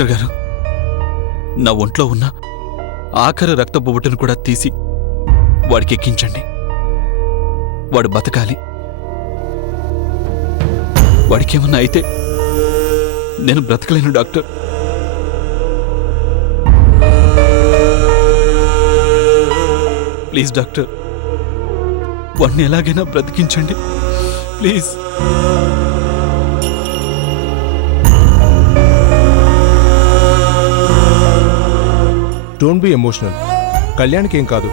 Doctor గారు, నా ఒంట్లో ఉన్న ఆఖరి రక్త బొబ్బుటను కూడా తీసి వాడికి ఎక్కించండి. వాడు బతకాలి. వాడికేమన్నా అయితే నేను బ్రతకలేను డాక్టర్. ప్లీజ్ డాక్టర్, వాడిని ఎలాగైనా బ్రతికించండి ప్లీజ్. Don't be emotional. కళ్యాణ్కి ఏం కాదు,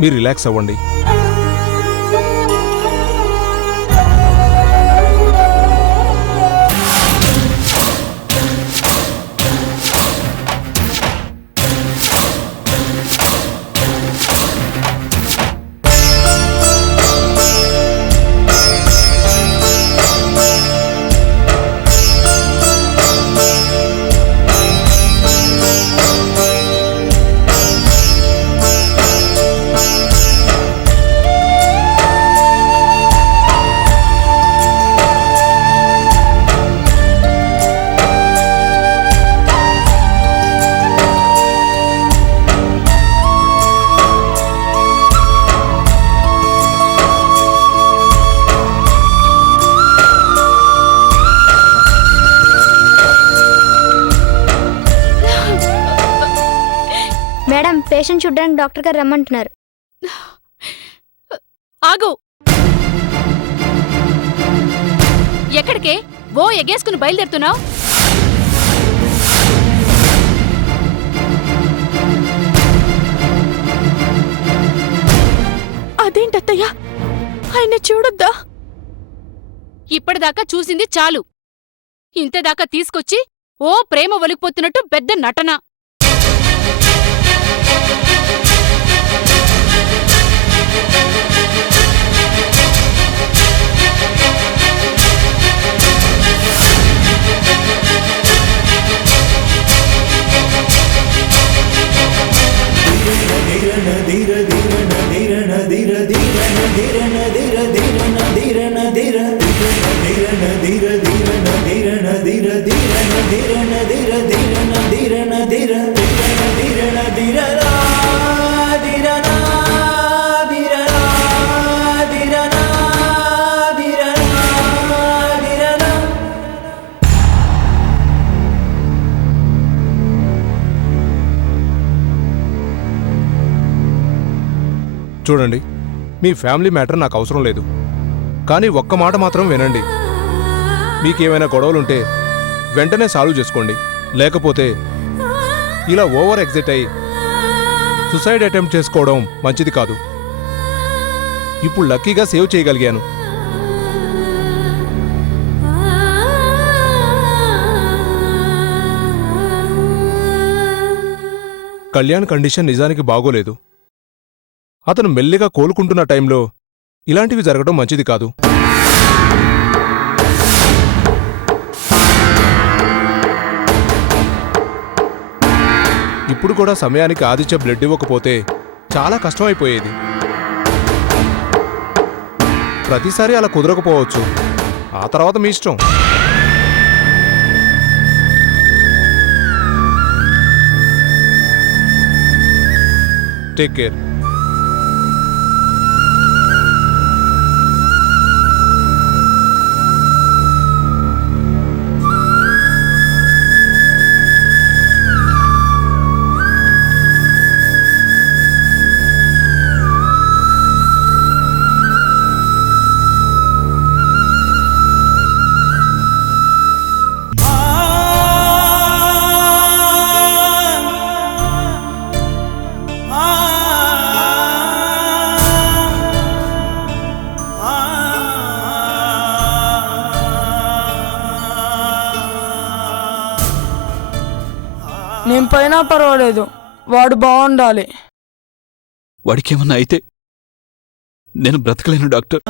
మీరు రిలాక్స్ అవ్వండి. మేడం, పేషెంట్ చూడ్డానికి డాక్టర్ గారు రమ్మంటున్నారు. ఆగు! ఎక్కడికే ఓ ఎగేసుకుని బయలుదేరుతున్నావు? అదేంటత్తయ్యా, ఆయన చూడొద్దా? ఇప్పటిదాకా చూసింది చాలు. ఇంతదాకా తీసుకొచ్చి ఓ ప్రేమ ఒలిగిపోతున్నట్టు పెద్ద నటన. చూడండి, మీ ఫ్యామిలీ మ్యాటర్ నాకు అవసరం లేదు, కానీ ఒక్క మాట మాత్రం వినండి. మీకేమైనా గొడవలుంటే వెంటనే సాల్వ్ చేసుకోండి. లేకపోతే ఇలా ఓవర్ ఎగ్జైట్ అయ్యి సుసైడ్ అటెంప్ట్ చేసుకోవడం మంచిది కాదు. ఇప్పుడు లక్కీగా సేవ్ చేయగలిగాను. కళ్యాణ్ కండిషన్ నిజానికి బాగోలేదు. అతను మెల్లిగా కోలుకుంటున్న టైంలో ఇలాంటివి జరగడం మంచిది కాదు. ఇప్పుడు కూడా సమయానికి ఆదిత్య బ్లడ్ ఇవ్వకపోతే చాలా కష్టమైపోయేది. ప్రతిసారి అలా కుదరకపోవచ్చు, ఆ తర్వాత మీ ఇష్టం. Take care. నేను పైన పర్వాలేదు, వాడు బాగుండాలి. వాడికేమన్నా అయితే నేను బ్రతకలేను డాక్టర్.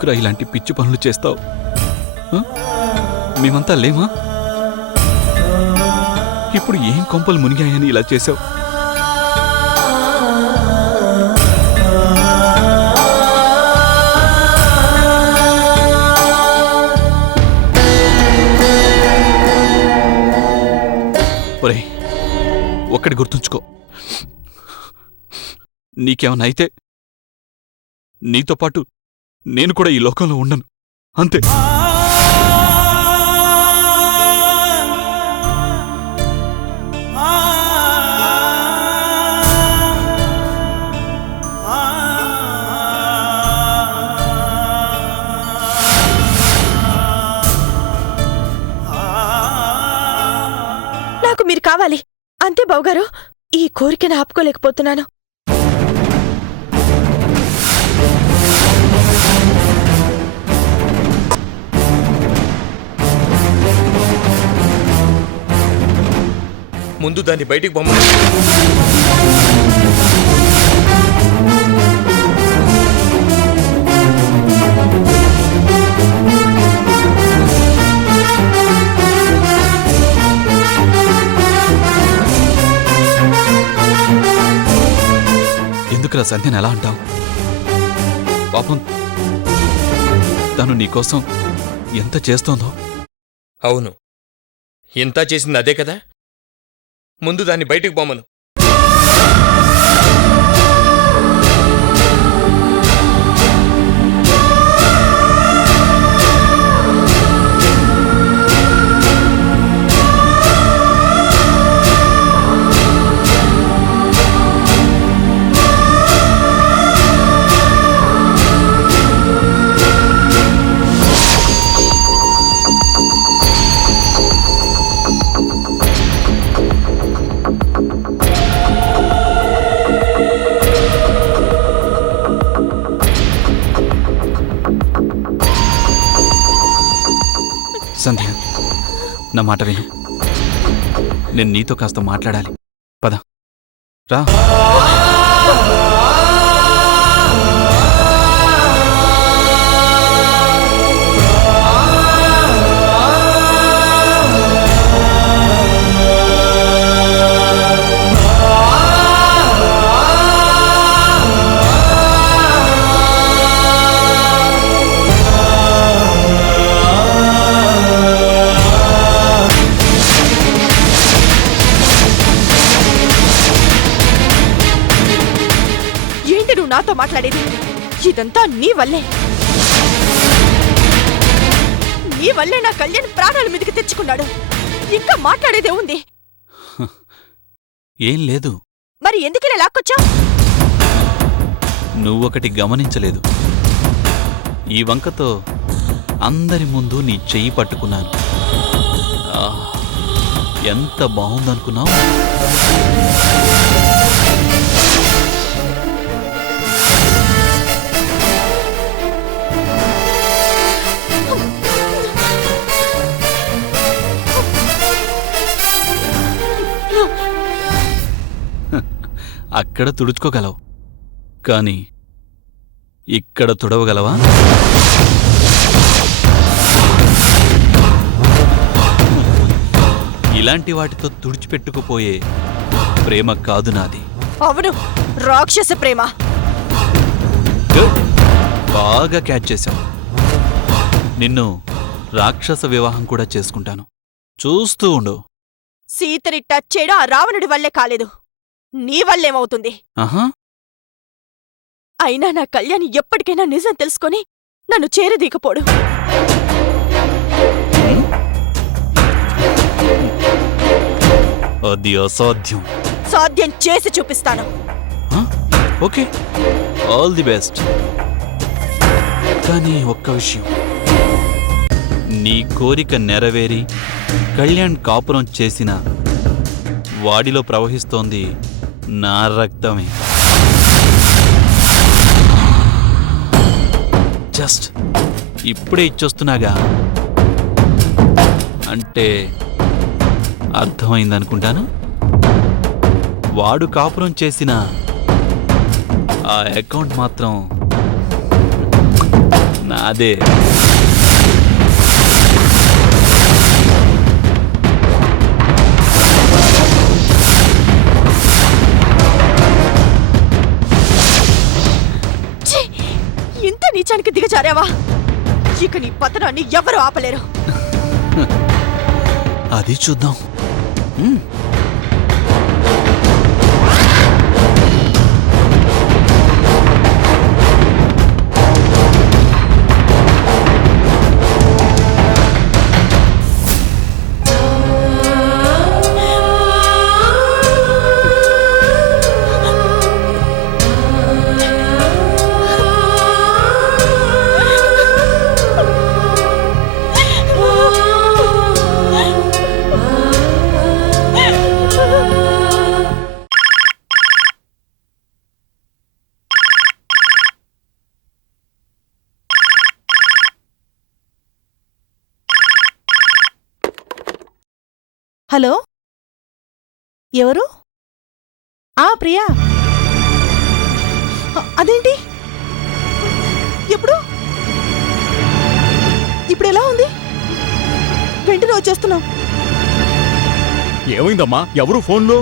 ఎందుకురా ఇలాంటి పిచ్చి పనులు చేస్తావు? మేమంతా లేమా? ఇప్పుడు ఏం కొంపలు మునిగాయని ఇలా చేశావు? ఒరేయ్, ఒక్కడి గుర్తుంచుకో, నీకేమన్నా అయితే నీతో పాటు నేను కూడా ఈ లోకంలో ఉండను, అంతే. నాకు మీరు కావాలి అంతే బావగారు. ఈ కోరికను ఆపుకోలేకపోతున్నాను. ముందు దాన్ని బయటికి పంపండి. ఎందుకురా సంధ్యను ఎలా అంటావు? పాపం తను నీకోసం ఎంత చేస్తోందో. అవును, ఇంత చేసింది అదే కదా. ముందు దాన్ని బయటికి పొమ్మను. సంధ్య, నా మాట విను. నేను నీతో కాస్త మాట్లాడాలి. పద, రా. నాతో మాట్లాడేది ఇదంతా నీ వల్లే. నీ వల్లే నా కళ్యాణ్ ప్రాణాల మీదకి తెచ్చుకున్నాడు. ఇంకా మాట్లాడేదే ఉంది. ఏం లేదు. మరి ఎందుకు లాక్కొచ్చావు? నువ్వొకటి గమనించలేదు. ఈ వంకతో అందరి ముందు నీ చెయ్యి పట్టుకున్నాను. ఎంత బాగుందనుకున్నావు? అక్కడ తుడుచుకోగలవు, కానీ ఇక్కడ తుడవగలవా? ఇలాంటి వాటితో తుడిచిపెట్టుకుపోయే ప్రేమ కాదు నాది. అవును, రాక్షస ప్రేమ. బాగా క్యాచ్ చేశావు. నిన్ను రాక్షస వివాహం కూడా చేసుకుంటాను. చూస్తూ ఉండు. సీతని టచ్ చేయడం ఆ రావణుడి వల్లే కాలేదు, నీ వల్లేమవుతుంది. అయినా నా కళ్యాణ్ ఎప్పటికైనా నిజం తెలుసుకొని నన్ను చేరదీకపోడు. అది అసాధ్యం. సాధ్యం చేసి చూపిస్తాను. Okay, all the best. కానీ ఒక్క విషయం, నీ కోరిక నెరవేరి కళ్యాణ్ కాపురం చేసిన వాడిలో ప్రవహిస్తోంది నా రక్తమే. జస్ట్ ఇప్పుడే ఇచ్చొస్తున్నాగా, అంటే అర్థమైందనుకుంటాను. వాడు కాపురం చేసిన ఆ అకౌంట్ మాత్రం నాదే. ఛీ! ఇంత నీచానికి దిగజారావా? ఇక నీ పతనాన్ని ఎవరు ఆపలేరు. అది చూద్దాం. హలో, ఎవరు? ప్రియా. అదేంటి? ఎప్పుడు? ఇప్పుడు ఎలా ఉంది? వెంటనే వచ్చేస్తున్నాం. ఏమైందమ్మా? ఎవరు ఫోన్లో?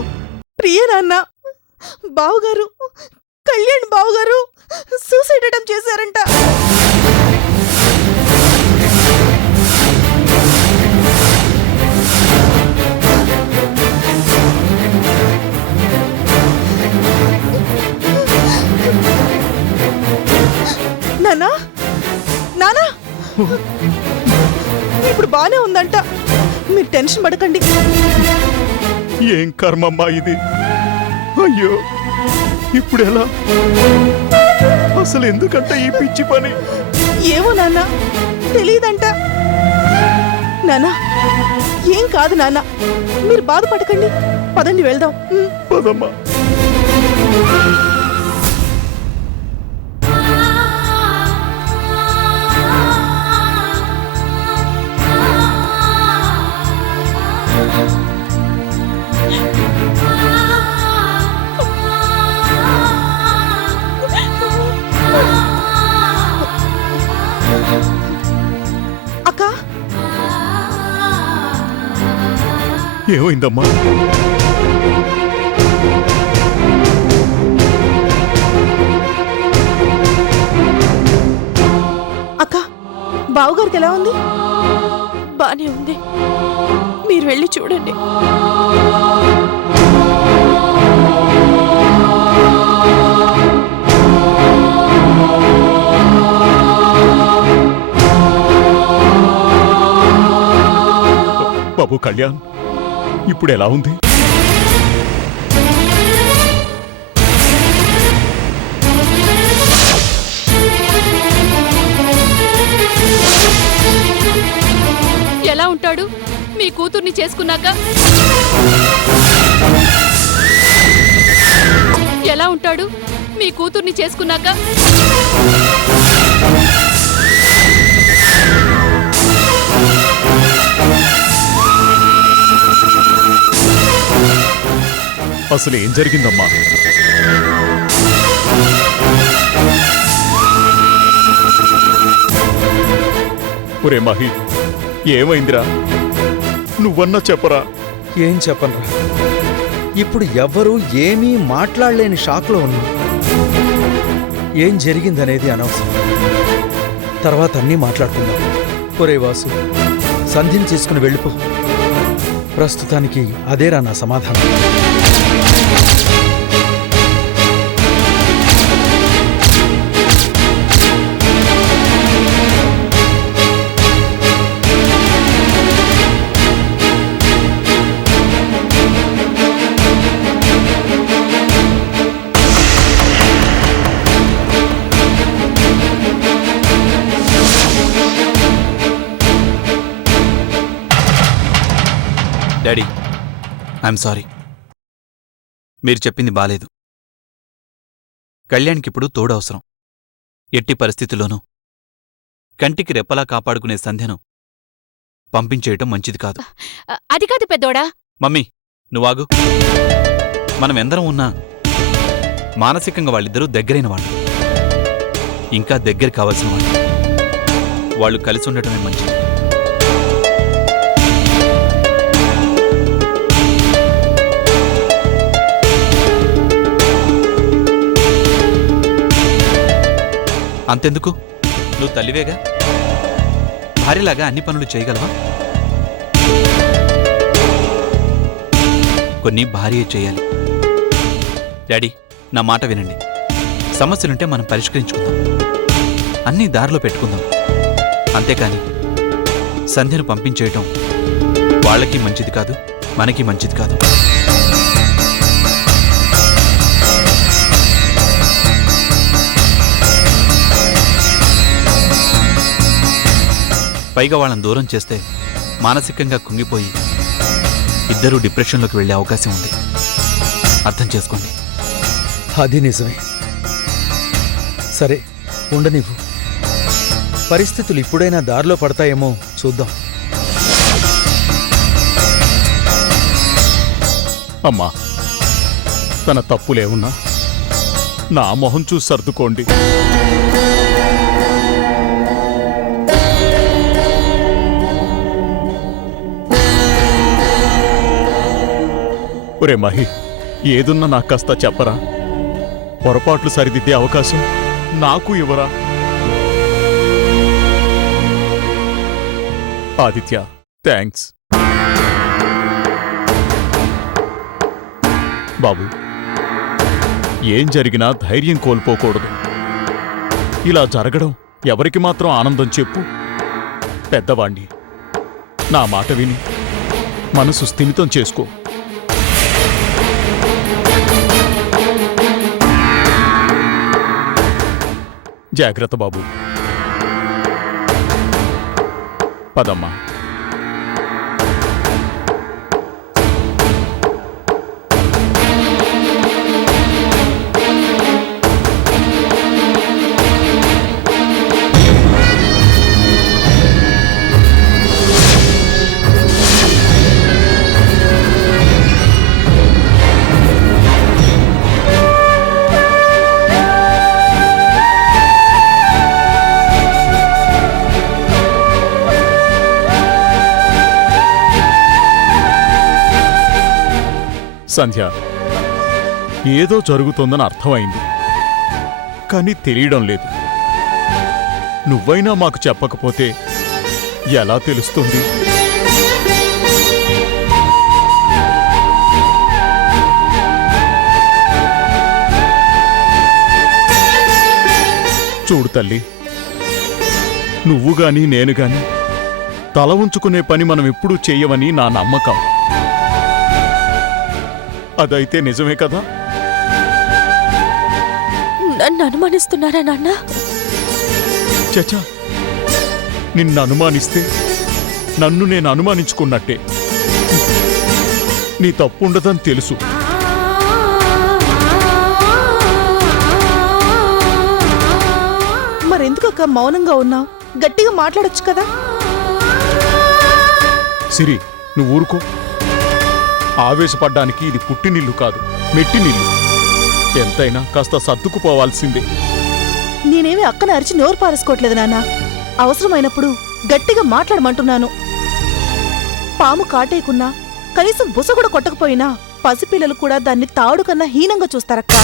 ప్రియ నాన్న, బావుగారు, కళ్యాణ్ బావుగారు సూసైడ్ అటెంప్ట్ చేశారంట. నానా, నానా, ఇప్పుడు బానే ఉందంట. మీరు టెన్షన్ పడకండి. ఏం కర్మమ్మా ఇది? అయ్యో, ఇప్పుడెలా? అసలు ఎందుకంటే ఈ పిచ్చి పని? ఏమో నాన్న, తెలీదంట. నానా, ఏం కాదు నాన్న, మీరు బాధపడకండి. పదండి వెళ్దాం. పదమ్మా. అక్క, ఏమైందమ్మా? అక్క, బావుగారికి ఎలా ఉంది? బానే ఉంది. మీరు వెళ్ళి చూడండి. బాబు కళ్యాణ్, ఇప్పుడు ఎలా ఉంది? ఎలా ఉంటాడు మీ కూతుర్ని చేసుకున్నాక? ఎలా ఉంటాడు మీ కూతుర్ని చేసుకున్నాక? అసలు ఏం జరిగిందమ్మా? ఒరే మహి, ఏమైందిరా? నువ్వన్నా చెప్పరా. ఏం చెప్పనరా, ఇప్పుడు ఎవ్వరూ ఏమీ మాట్లాడలేని షాక్లో ఉన్నాం. ఏం జరిగిందనేది అనవసరం, తర్వాత అన్నీ మాట్లాడుకుందాం. ఒరే వాసు, సంధిని చేసుకుని వెళ్ళిపో. ప్రస్తుతానికి అదేరా నా సమాధానం. Daddy, I'm sorry. మీరు చెప్పింది బాలేదు. కళ్యాణ్కిప్పుడు తోడు అవసరం. ఎట్టి పరిస్థితుల్లోనూ కంటికి రెప్పలా కాపాడుకునే సంధ్యను పంపించేయటం మంచిది కాదు. అది కాదు పెద్దోడా. మమ్మీ, నువ్వాగు. మనమెందరం ఉన్నా మానసికంగా వాళ్ళిద్దరూ దగ్గరైన వాళ్ళు, ఇంకా దగ్గర కావాల్సిన వాళ్ళు. వాళ్ళు కలిసి ఉండటమే మంచిది. అంతెందుకు, నువ్వు తల్లివేగా, భార్యలాగా అన్ని పనులు చేయగలవా? కొన్ని భార్య చేయాలి. డాడీ, నా మాట వినండి. సమస్యలుంటే మనం పరిష్కరించుకుందాం, అన్నీ దారిలో పెట్టుకుందాం. అంతేకాని సంధ్యను పంపించేయటం వాళ్ళకి మంచిది కాదు, మనకి మంచిది కాదు. పైగా వాళ్ళని దూరం చేస్తే మానసికంగా కుంగిపోయి ఇద్దరూ డిప్రెషన్లోకి వెళ్ళే అవకాశం ఉంది. అర్థం చేసుకోండి. అది నిజమే. సరే, ఉండనివ్వు. పరిస్థితులు ఇప్పుడైనా దారిలో పడతాయేమో చూద్దాం. అమ్మా, తన తప్పులేవున్నా నా మొహం చూసి సర్దుకోండి. ఒరే మహి, ఏదున్నా నాకు కాస్త చెప్పరా? పొరపాట్లు సరిదిద్దే అవకాశం నాకు ఇవ్వరా? ఆదిత్య, థ్యాంక్స్. బాబు, ఏం జరిగినా ధైర్యం కోల్పోకూడదు. ఇలా జరగడం ఎవరికి మాత్రం ఆనందం చెప్పు? పెద్దవాణ్ణి, నా మాట విని మనసు స్థిమితం చేసుకో. జాగ్రత్త బాబు. పదమ్మా. సంధ్య, ఏదో జరుగుతోందని అర్థమైంది, కానీ తెలియడం లేదు. నువ్వైనా మాకు చెప్పకపోతే ఎలా తెలుస్తుంది? చూడు తల్లి, నువ్వు గాని నేను గాని తల ఉంచుకునే పని మనం ఎప్పుడూ చెయ్యవని నా నమ్మకం. అదైతే నిజమే కదా? నన్ను అనుమానిస్తున్నారా నాన్న? చచా, నిన్ను అనుమానిస్తే నన్ను నేను అనుమానించుకున్నట్టే. నీ తప్పుండదని తెలుసు. మరెందుకక్క మౌనంగా ఉన్నావు? గట్టిగా మాట్లాడొచ్చు కదా. సిరి, నువ్వు ఊరుకో. ఆవేశపడ్డానికి ఇది పుట్టినిల్లు కాదు, మెట్టినిల్లు. ఎంతైనా కాస్త సర్దుకుపోవాల్సిందే. నేనేమి అక్కన అరిచి నోరు పారేసుకోవట్లేదు నాన్న. అవసరమైనప్పుడు గట్టిగా మాట్లాడమంటున్నాను. పాము కాటేయకున్నా, కనీసం బుస కూడా కొట్టకపోయినా పసిపిల్లలు కూడా దాన్ని తాడు కన్నా హీనంగా చూస్తారక్క.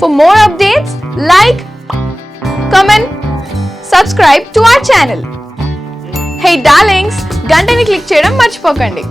For more updates, like, comment, subscribe to our channel. Hey darlings, గంటని click చేయడం మర్చిపోకండి.